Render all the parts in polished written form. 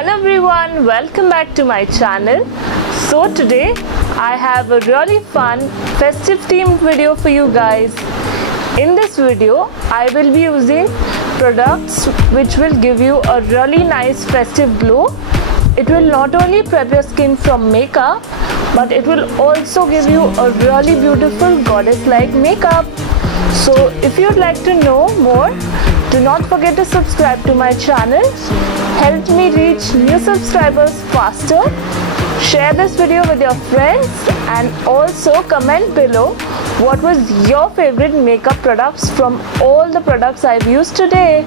Hello everyone, welcome back to my channel. So today I have a really fun festive themed video for you guys. In this video I will be using products which will give you a really nice festive glow. It will not only prep your skin from makeup, but it will also give you a really beautiful goddess like makeup. So if you'd like to know more, do not forget to subscribe to my channel. Help me reach new subscribers faster. Share this video with your friends and also comment below what was your favorite makeup products from all the products I've used today.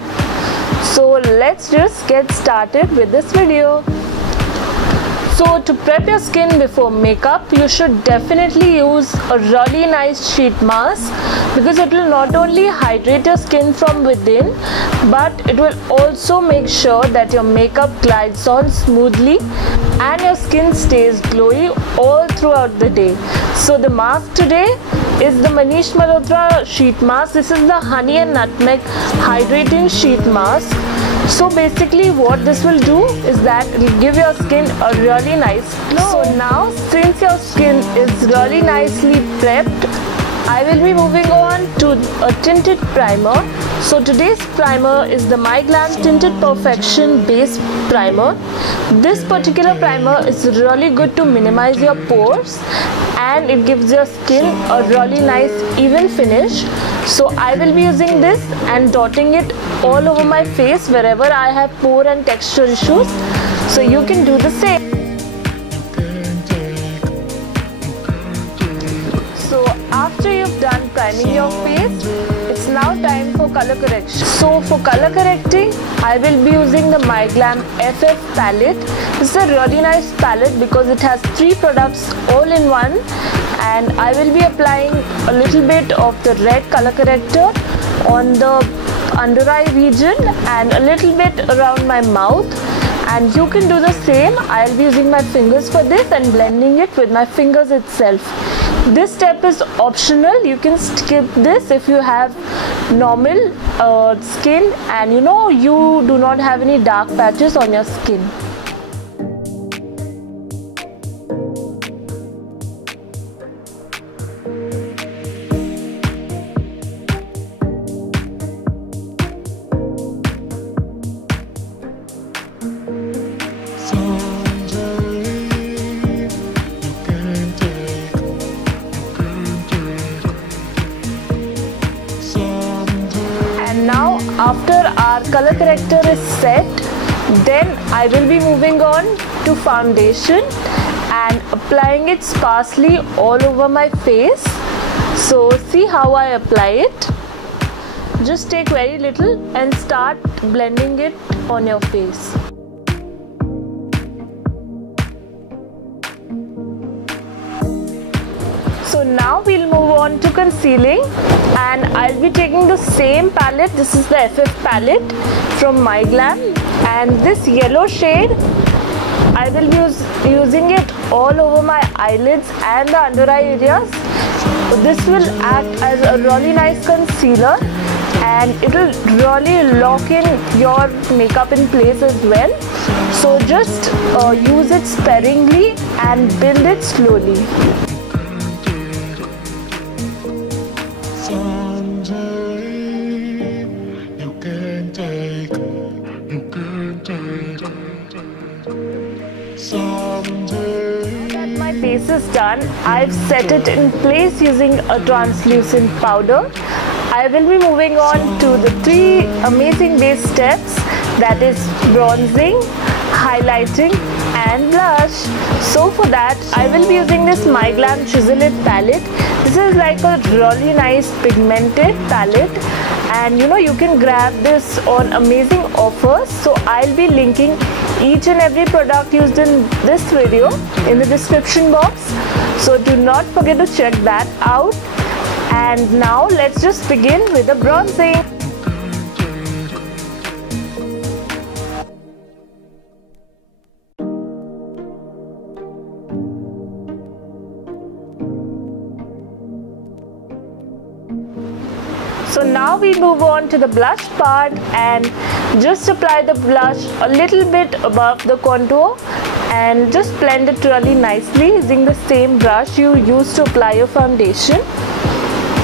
So let's just get started with this video. So to prep your skin before makeup, you should definitely use a really nice sheet mask, because it will not only hydrate your skin from within, but it will also make sure that your makeup glides on smoothly and your skin stays glowy all throughout the day. So the mask today is the Manish Malhotra sheet mask. This is the honey and nutmeg hydrating sheet mask. So basically what this will do is that it will give your skin a really nice glow. So now, since your skin is really nicely prepped, I will be moving on to a tinted primer. So today's primer is the My Glam Tinted Perfection Base Primer. This particular primer is really good to minimize your pores and it gives your skin a really nice even finish. So I will be using this and dotting it all over my face wherever I have pore and texture issues. So you can do the same. So after you've done priming your face, it's now time for color correction. So for color correcting, I will be using the My Glam FF palette. This is a really nice palette because it has 3 products all in one, and I will be applying a little bit of the red color corrector on the under eye region and a little bit around my mouth. And you can do the same. I'll be using my fingers for this and blending it with my fingers itself. This step is optional. You can skip this if you have normal skin and you do not have any dark patches on your skin. Now after our color corrector is set, then I will be moving on to foundation and applying it sparsely all over my face. So see how I apply it. Just take very little and start blending it on your face. So now we'll move on to concealing, and I'll be taking the same palette. This is the FF palette from My Glam, and this yellow shade I will be using it all over my eyelids and the under eye areas. This will act as a really nice concealer and it will really lock in your makeup in place as well. So just use it sparingly and build it slowly. Now that my base is done, I've set it in place using a translucent powder. I will be moving on to the 3 amazing base steps, that is bronzing, highlighting and blush. So for that I will be using this My Glam Chisel It palette. This is like a really nice pigmented palette, and you can grab this on amazing offers. So I'll be linking each and every product used in this video in the description box, so do not forget to check that out. And now let's just begin with the bronzing. So now we move on to the blush part, and just apply the blush a little bit above the contour and just blend it really nicely using the same brush you used to apply your foundation.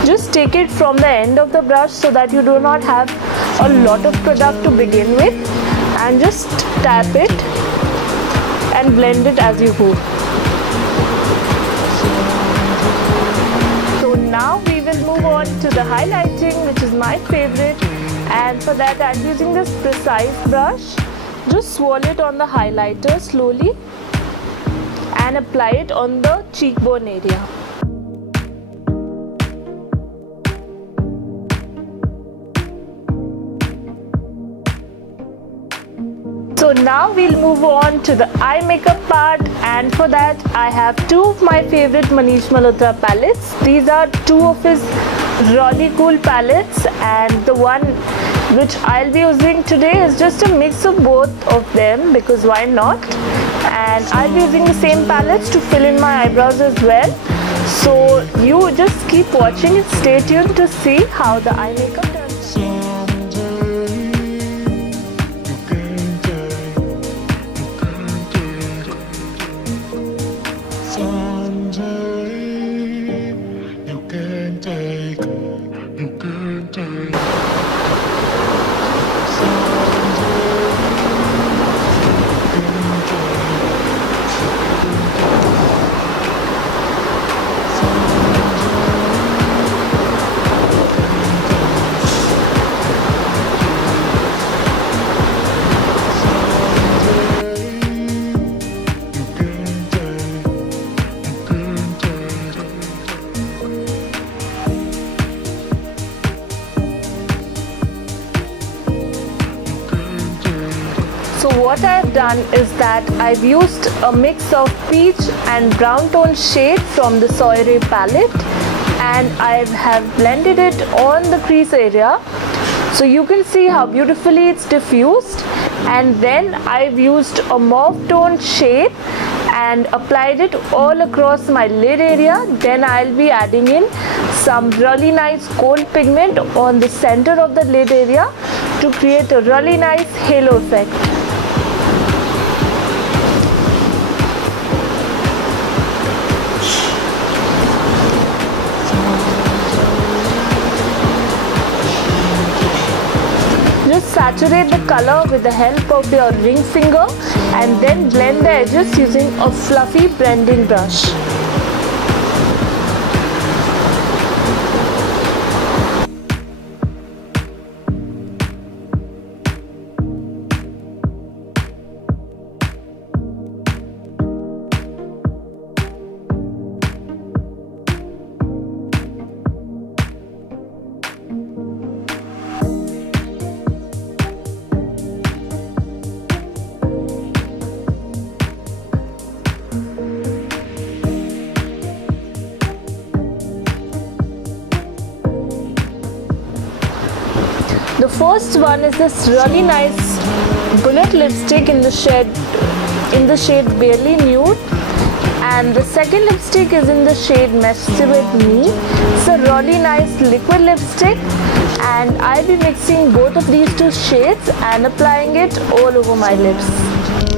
Just take it from the end of the brush so that you do not have a lot of product to begin with, and just tap it and blend it as you go. So now we will move on to the highlighting, which is my favorite, and for that I'm using this precise brush. Just swirl it on the highlighter slowly and apply it on the cheekbone area. So now we'll move on to the eye makeup part, and for that I have two of my favorite Manish Malhotra palettes. These are two of his really cool palettes, and the one which I'll be using today is just a mix of both of them, because why not? And I'll be using the same palettes to fill in my eyebrows as well. So you just keep watching and stay tuned to see how the eye makeup turns. So what I've done is that I've used a mix of peach and brown tone shade from the Soiree palette, and I have blended it on the crease area, so you can see how beautifully it's diffused. And then I've used a mauve tone shade and applied it all across my lid area. Then I'll be adding in some really nice gold pigment on the center of the lid area to create a really nice halo effect. Just saturate the color with the help of your ring finger and then blend the edges using a fluffy blending brush. The first one is this really nice bullet lipstick in the shade Barely Nude, and the second lipstick is in the shade Messy With Me. It's a really nice liquid lipstick, and I'll be mixing both of these two shades and applying it all over my lips.